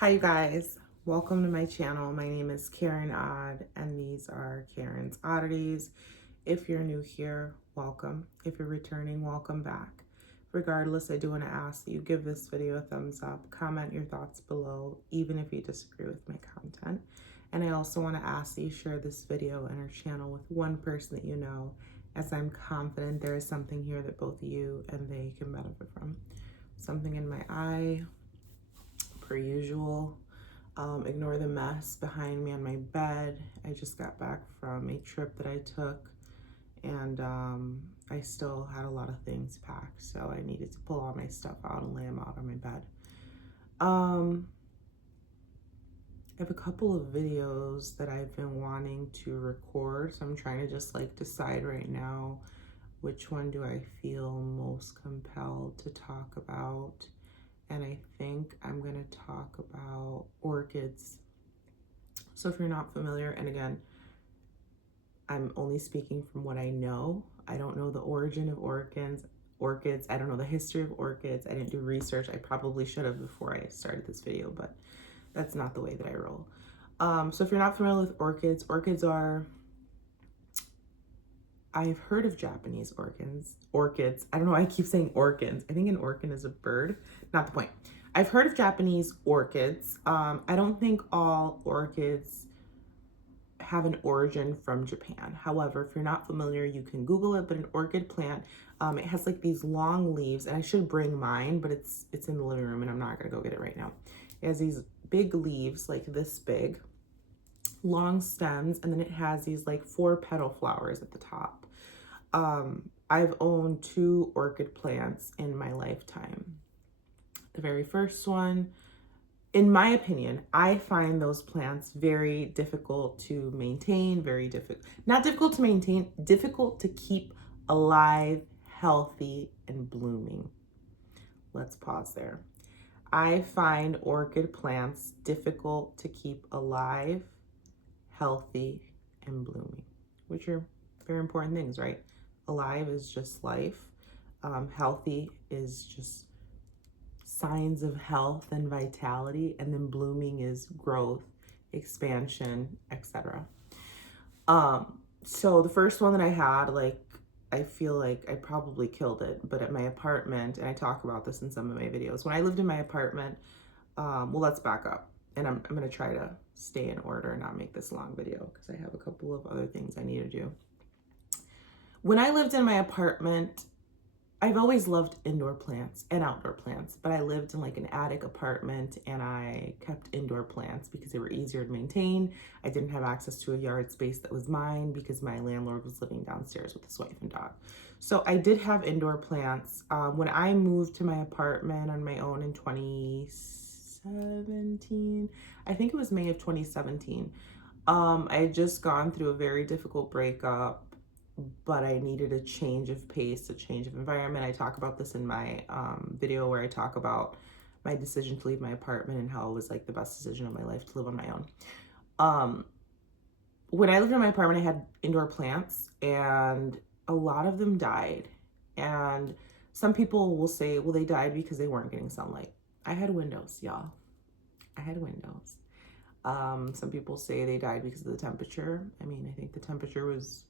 Hi, you guys. Welcome to my channel. My name is Karen Odd, and these are Karen's Oddities. If you're new here, welcome. If you're returning, welcome back. Regardless, I do want to ask that you give this video a thumbs up, comment your thoughts below, even if you disagree with my content. And I also want to ask that you share this video and our channel with one person that you know, as I'm confident there is something here that both you and they can benefit from. Something in my eye, per usual. Ignore the mess behind me on my bed. I just got back from a trip that I took, and I still had a lot of things packed, so I needed to pull all my stuff out and lay them out on my bed. I have a couple of videos that I've been wanting to record, so I'm trying to just decide right now which one do I feel most compelled to talk about. And I think I'm gonna talk about orchids. So if you're not familiar, and again, I'm only speaking from what I know. I don't know the origin of orchids. I don't know the history of orchids. I didn't do research. I probably should have before I started this video, but that's not the way that I roll. So if you're not familiar with orchids, I've heard of Japanese orchids. I don't know why I keep saying orchids. I think an orchid is a bird. Not the point. I've heard of Japanese orchids. I don't think all orchids have an origin from Japan. However, if you're not familiar, you can Google it, but an orchid plant, it has these long leaves, and I should bring mine, but it's in the living room and I'm not gonna go get it right now. It has these big leaves, like this big, long stems, and then it has these 4 petal flowers at the top. I've owned 2 orchid plants in my lifetime. The very first one, in my opinion, I find those plants very difficult to maintain, not difficult to maintain, difficult to keep alive, healthy, and blooming. Let's pause there. I find orchid plants difficult to keep alive, healthy, and blooming, which are very important things, right? Alive is just life. Healthy is just signs of health and vitality, and then blooming is growth, expansion, etc. So the first one that I had, I feel like I probably killed it, but at my apartment, and I talk about this in some of my videos, when I lived in my apartment, well, let's back up, and I'm gonna try to stay in order and not make this long video because I have a couple of other things I need to do. When I lived in my apartment, I've always loved indoor plants and outdoor plants, but I lived in an attic apartment, and I kept indoor plants because they were easier to maintain. I didn't have access to a yard space that was mine because my landlord was living downstairs with his wife and dog. So I did have indoor plants. When I moved to my apartment on my own in 2017, I think it was May of 2017, I had just gone through a very difficult breakup, but I needed a change of pace, a change of environment. I talk about this in my video where I talk about my decision to leave my apartment and how it was the best decision of my life to live on my own. When I lived in my apartment, I had indoor plants, and a lot of them died. And some people will say, well, they died because they weren't getting sunlight. I had windows, y'all. I had windows. Some people say they died because of the temperature. I mean, I think the temperature was,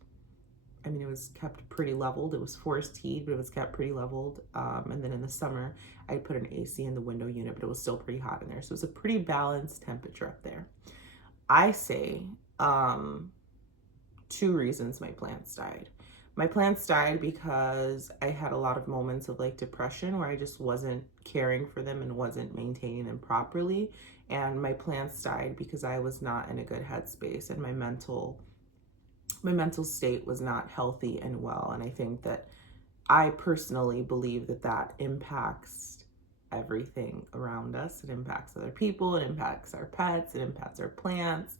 it was kept pretty leveled. It was forced heat, but it was kept pretty leveled. And then in the summer, I put an AC in the window unit, but it was still pretty hot in there. So it was a pretty balanced temperature up there. I say 2 reasons my plants died. My plants died because I had a lot of moments of depression where I just wasn't caring for them and wasn't maintaining them properly. And my plants died because I was not in a good headspace, and my mental state was not healthy and well. And I think that I personally believe that impacts everything around us. It impacts other people, it impacts our pets, it impacts our plants.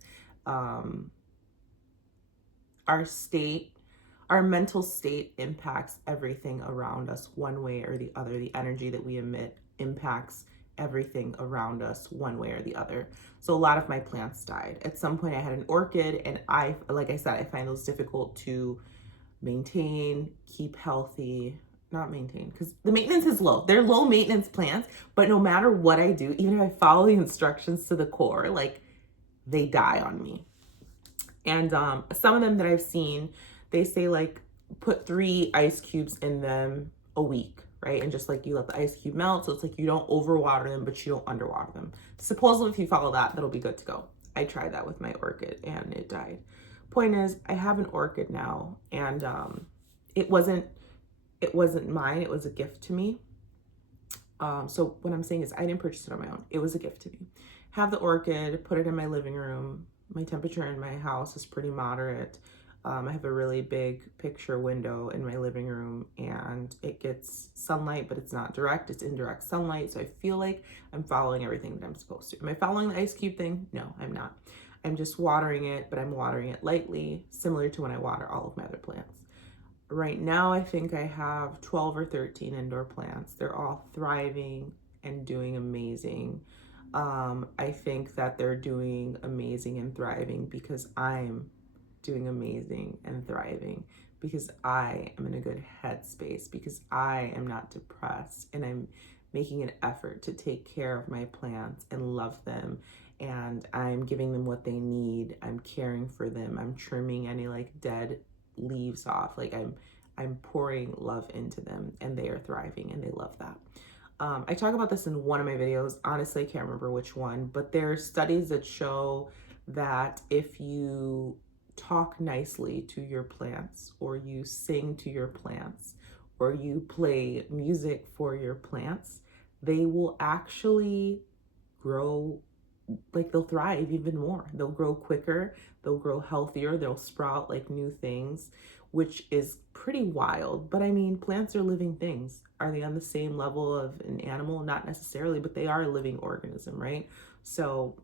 Our mental state impacts everything around us one way or the other. The energy that we emit impacts everything around us one way or the other. So a lot of my plants died. At some point I had an orchid, and like I said, I find those difficult to maintain, keep healthy, not maintain, because the maintenance is low. They're low maintenance plants, but no matter what I do, even if I follow the instructions to the core, like they die on me. And some of them that I've seen, they say like put 3 ice cubes in them a week, right? And just like you let the ice cube melt. So it's like you don't overwater them, but you don't underwater them. Supposedly if you follow that, that'll be good to go. I tried that with my orchid and it died. Point is, I have an orchid now, and it wasn't mine, it was a gift to me. So what I'm saying is I didn't purchase it on my own. It was a gift to me. Have the orchid, put it in my living room. My temperature in my house is pretty moderate. I have a really big picture window in my living room, and it gets sunlight, but it's not direct, it's indirect sunlight. So I feel like I'm following everything that I'm supposed to. Am I following the ice cube thing? No, I'm not. I'm just watering it, but I'm watering it lightly, similar to when I water all of my other plants. Right now, I think I have 12 or 13 indoor plants. They're all thriving and doing amazing. I think that they're doing amazing and thriving because I'm doing amazing and thriving, because I am in a good headspace, because I am not depressed, and I'm making an effort to take care of my plants and love them, and I'm giving them what they need. I'm caring for them. I'm trimming any like dead leaves off. Like I'm pouring love into them, and they are thriving and they love that. I talk about this in one of my videos. Honestly, I can't remember which one, but there are studies that show that if you talk nicely to your plants, or you sing to your plants, or you play music for your plants, they will actually grow, like they'll thrive even more. They'll grow quicker, they'll grow healthier, they'll sprout like new things, which is pretty wild. But I mean, plants are living things. Are they on the same level of an animal? Not necessarily, but they are a living organism, right? So,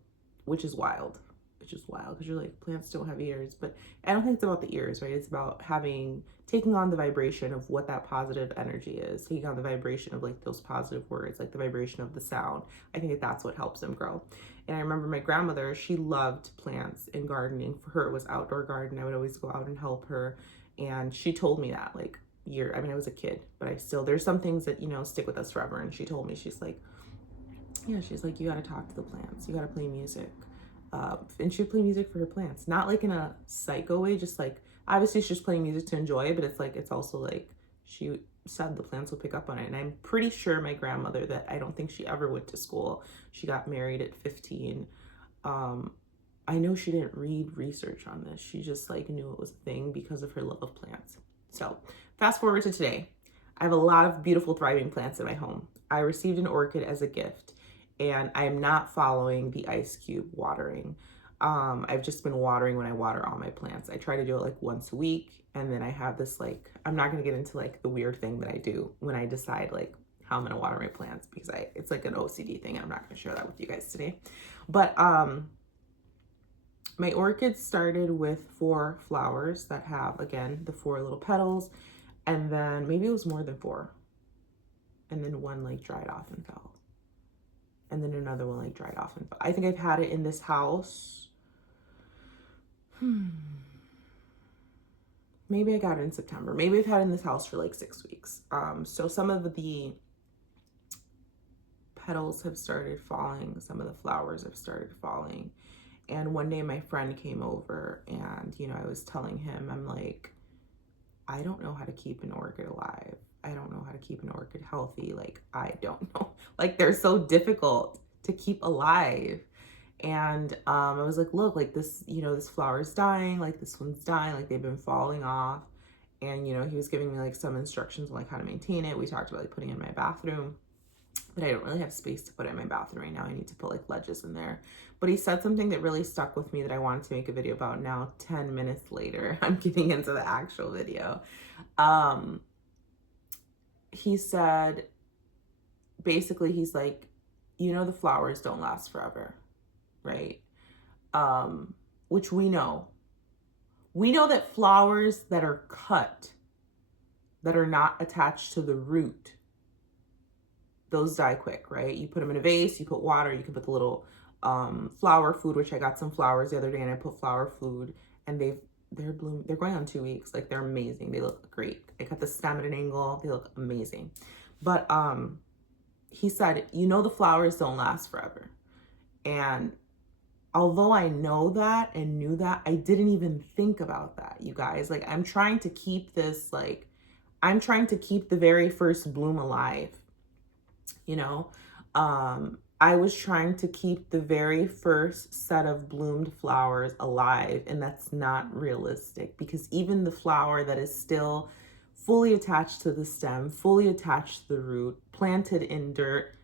which is wild. Which is wild, because you're like, plants don't have ears. But I don't think it's about the ears, right? It's about taking on the vibration of what that positive energy is, taking on the vibration of like those positive words, like the vibration of the sound. I think that that's what helps them grow. And I remember my grandmother, she loved plants and gardening. For her, it was outdoor garden. I would always go out and help her. And she told me that like I mean, I was a kid, but there's some things that, stick with us forever. And she told me, she's like, you got to talk to the plants. You got to play music. And she would play music for her plants, not like in a psycho way, just like, obviously she's just playing music to enjoy it, but it's like, it's also like, she said the plants will pick up on it. And I'm pretty sure my grandmother, that I don't think she ever went to school. She got married at 15. I know she didn't read research on this. She just like knew it was a thing because of her love of plants. So fast forward to today. I have a lot of beautiful thriving plants in my home. I received an orchid as a gift, and I'm not following the ice cube watering. I've just been watering when I water all my plants. I try to do it like once a week. And then I have this like, I'm not going to get into like the weird thing that I do when I decide like how I'm going to water my plants, because it's like an OCD thing. I'm not going to share that with you guys today. But my orchids started with 4 flowers that have, again, the 4 little petals. And then maybe it was more than 4. And then one like dried off and fell. And then another one like dried off and fell. I think I've had it in this house. Maybe I got it in September. Maybe I've had it in this house for like 6 weeks. So some of the petals have started falling. Some of the flowers have started falling. And one day my friend came over, and, I was telling him, I'm like, I don't know how to keep an orchid alive. I don't know how to keep an orchid healthy. Like, I don't know. Like, they're so difficult to keep alive. And I was like, look, like this, this flower's dying, like this one's dying, like they've been falling off. And, he was giving me like some instructions on like how to maintain it. We talked about like putting it in my bathroom, but I don't really have space to put it in my bathroom right now. I need to put like ledges in there. But he said something that really stuck with me that I wanted to make a video about now. 10 minutes later, I'm getting into the actual video. He said, basically, he's like, the flowers don't last forever, right? Which we know. We know that flowers that are cut, that are not attached to the root, those die quick, right? You put them in a vase, you put water, you can put the little flower food, which I got some flowers the other day and I put flower food, and they're going on 2 weeks. Like, they're amazing. They look great. I cut the stem at an angle. They look amazing. But he said, the flowers don't last forever. And although I know that and knew that, I didn't even think about that, you guys. Like, I'm trying to keep the very first bloom alive, you know? I was trying to keep the very first set of bloomed flowers alive, and that's not realistic, because even the flower that is still fully attached to the stem, fully attached to the root, planted in dirt,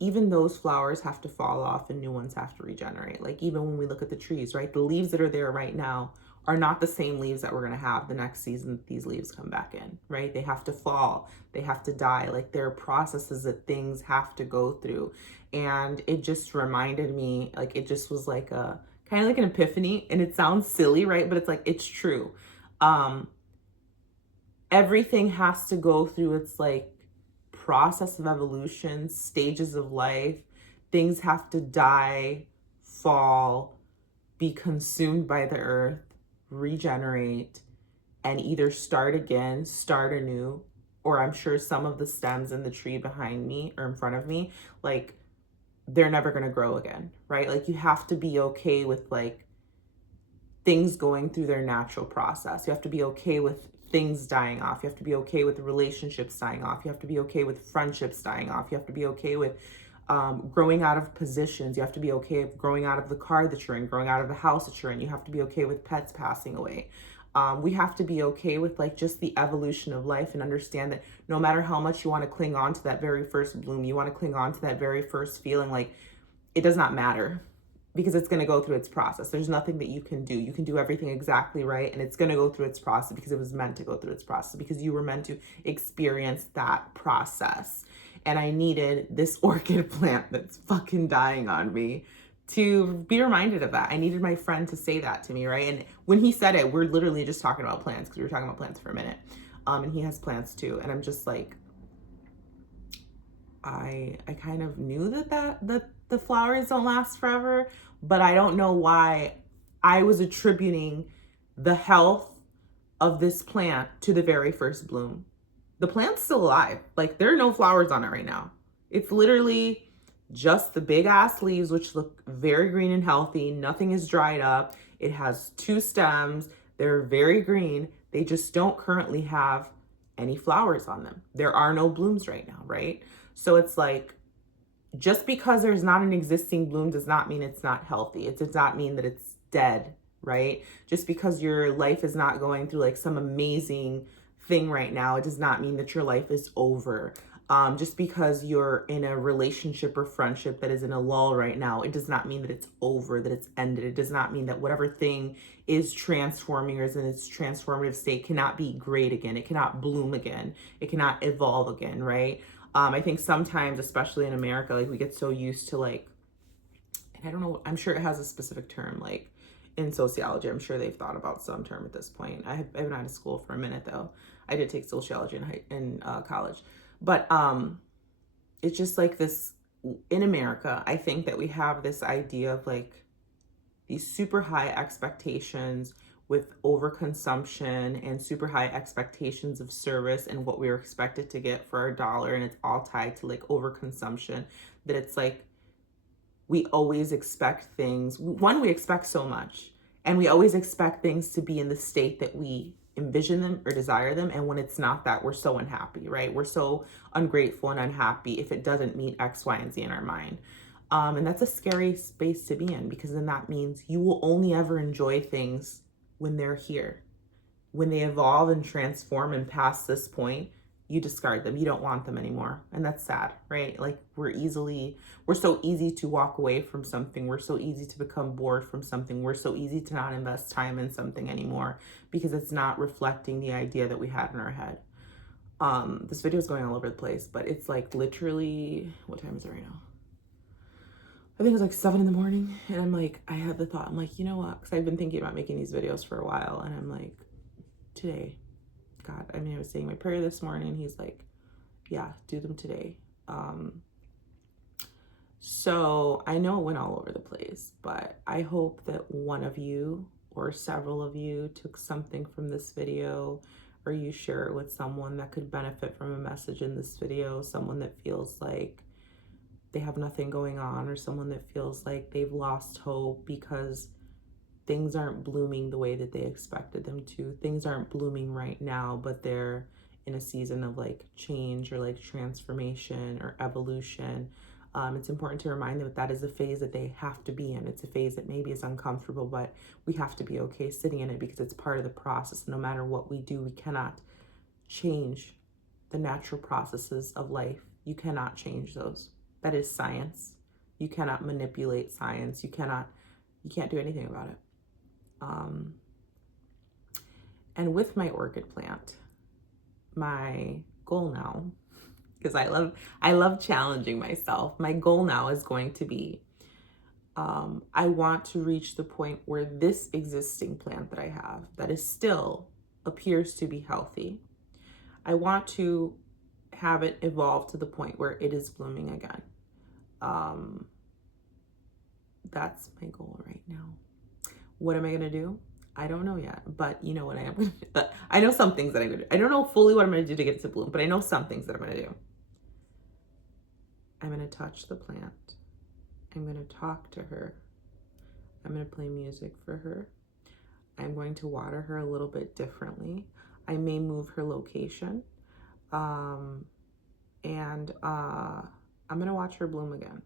even those flowers have to fall off and new ones have to regenerate. Like, even when we look at the trees, right? The leaves that are there right now are not the same leaves that we're going to have the next season that these leaves come back in, right? They have to fall, they have to die. Like, there are processes that things have to go through. And it just reminded me, like, it just was like a kind of like an epiphany. And it sounds silly, right? But it's like, it's true. Everything has to go through its like process of evolution, stages of life. Things have to die, fall, be consumed by the earth, regenerate, and either start again, start anew, or I'm sure some of the stems in the tree behind me or in front of me, like, they're never going to grow again, right? Like, you have to be okay with like things going through their natural process. You have to be okay with things dying off. You have to be okay with relationships dying off. You have to be okay with friendships dying off. You have to be okay with growing out of positions. You have to be okay with growing out of the car that you're in, growing out of the house that you're in. You have to be okay with pets passing away. We have to be okay with like just the evolution of life and understand that no matter how much you want to cling on to that very first bloom, you want to cling on to that very first feeling, like, it does not matter, because it's going to go through its process. There's nothing that you can do. You can do everything exactly right, and it's going to go through its process because it was meant to go through its process, because you were meant to experience that process. And I needed this orchid plant that's fucking dying on me to be reminded of that. I needed my friend to say that to me, right? And when he said it, we're literally just talking about plants, because we were talking about plants for a minute. And he has plants too. And I'm just like, I kind of knew that the flowers don't last forever, but I don't know why I was attributing the health of this plant to the very first bloom. The plant's still alive. Like, there are no flowers on it right now. It's literally just the big ass leaves, which look very green and healthy. Nothing is dried up. It has 2 stems. They're very green. They just don't currently have any flowers on them. There are no blooms right now, right? So it's like, just because there's not an existing bloom does not mean it's not healthy. It does not mean that it's dead, right? Just because your life is not going through like some amazing thing right now, it does not mean that your life is over. Just because you're in a relationship or friendship that is in a lull right now, it does not mean that it's over, that it's ended. It does not mean that whatever thing is transforming or is in its transformative state cannot be great again. It cannot bloom again. It cannot evolve again, right? I think sometimes, especially in America, like, we get so used to like, and I don't know, I'm sure it has a specific term, like in sociology, I'm sure they've thought about some term at this point. I've been out of school for a minute though. I did take sociology in college, but it's just like this, in America, I think that we have this idea of like these super high expectations with overconsumption and super high expectations of service and what we are expected to get for our dollar, and it's all tied to like overconsumption, that it's like we always expect things. One, we expect so much, and we always expect things to be in the state that we envision them or desire them, and when it's not that, we're so unhappy, right? We're so ungrateful and unhappy if it doesn't meet X, Y, and Z in our mind. And that's a scary space to be in, because then that means you will only ever enjoy things when they're here. When they evolve and transform and past this point, you discard them. You don't want them anymore. And that's sad, right? Like, we're so easy to walk away from something. We're so easy to become bored from something. We're so easy to not invest time in something anymore because it's not reflecting the idea that we had in our head. This video is going all over the place, but it's like literally, what time is it right now? I think it was like 7 in the morning, and I'm like, I had the thought, I'm like, you know what? Because I've been thinking about making these videos for a while, and I'm like, today, God, I mean, I was saying my prayer this morning, he's like, yeah, do them today. So I know it went all over the place, but I hope that one of you or several of you took something from this video, or you share it with someone that could benefit from a message in this video, someone that feels like they have nothing going on, or someone that feels like they've lost hope because things aren't blooming the way that they expected them to. Things aren't blooming right now, but they're in a season of like change or like transformation or evolution. It's important to remind them that that is a phase that they have to be in. It's a phase that maybe is uncomfortable, but we have to be okay sitting in it because it's part of the process. No matter what we do, we cannot change the natural processes of life. You cannot change those. That is science. You cannot manipulate science. You can't do anything about it. And with my orchid plant, my goal now, because I love challenging myself. My goal now is going to be, I want to reach the point where this existing plant that I have, that is still appears to be healthy, I want to have it evolve to the point where it is blooming again. That's my goal right now. What am I gonna do? I don't know yet, but you know what I am gonna do. I know some things that I'm gonna do. I don't know fully what I'm gonna do to get it to bloom, but I know some things that I'm gonna do. I'm gonna touch the plant. I'm gonna talk to her. I'm gonna play music for her. I'm going to water her a little bit differently. I may move her location. I'm gonna watch her bloom again.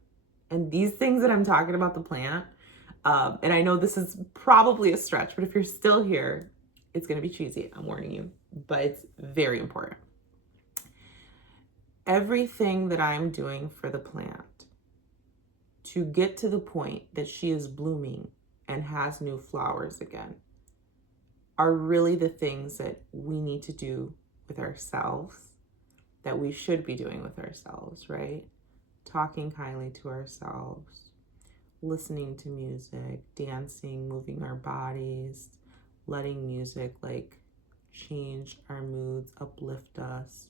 And these things that I'm talking about the plant, and I know this is probably a stretch, but if you're still here, it's gonna be cheesy, I'm warning you, but it's very important. Everything that I'm doing for the plant to get to the point that she is blooming and has new flowers again are really the things that we need to do with ourselves, that we should be doing with ourselves, right? Talking kindly to ourselves, listening to music, dancing, moving our bodies, letting music like change our moods, uplift us,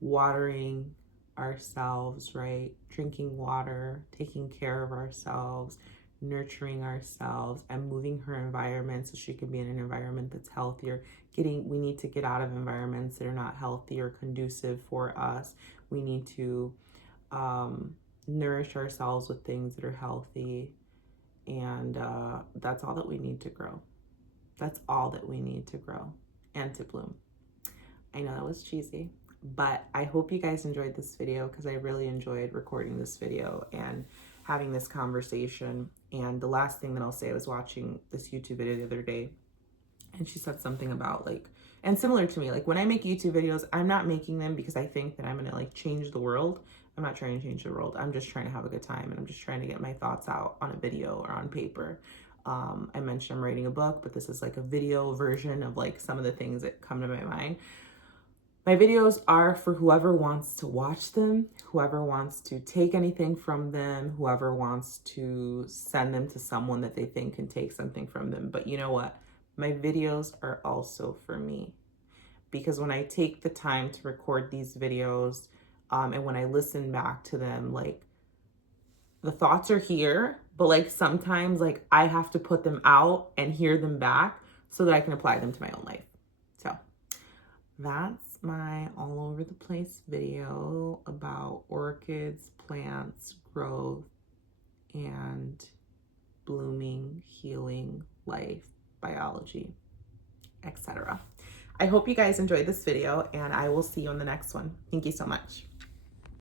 watering ourselves, right? Drinking water, taking care of ourselves, nurturing ourselves, and moving her environment so she can be in an environment that's healthier. We need to get out of environments that are not healthy or conducive for us. We need to nourish ourselves with things that are healthy, and that's all that we need to grow. That's all that we need to grow and to bloom. I know that was cheesy, but I hope you guys enjoyed this video, because I really enjoyed recording this video and having this conversation. And the last thing that I'll say, I was watching this YouTube video the other day, and she said something about like, and similar to me, like when I make YouTube videos, I'm not making them because I think that I'm gonna like change the world. I'm not trying to change the world. I'm just trying to have a good time, and I'm just trying to get my thoughts out on a video or on paper. I mentioned I'm writing a book, but this is like a video version of like some of the things that come to my mind. My videos are for whoever wants to watch them, whoever wants to take anything from them, whoever wants to send them to someone that they think can take something from them. But you know what? My videos are also for me, because when I take the time to record these videos, and when I listen back to them, like the thoughts are here, but like sometimes like I have to put them out and hear them back so that I can apply them to my own life. So that's my all over the place video about orchids, plants, growth, and blooming, healing, life, biology, etc. I hope you guys enjoyed this video, and I will see you on the next one. Thank you so much.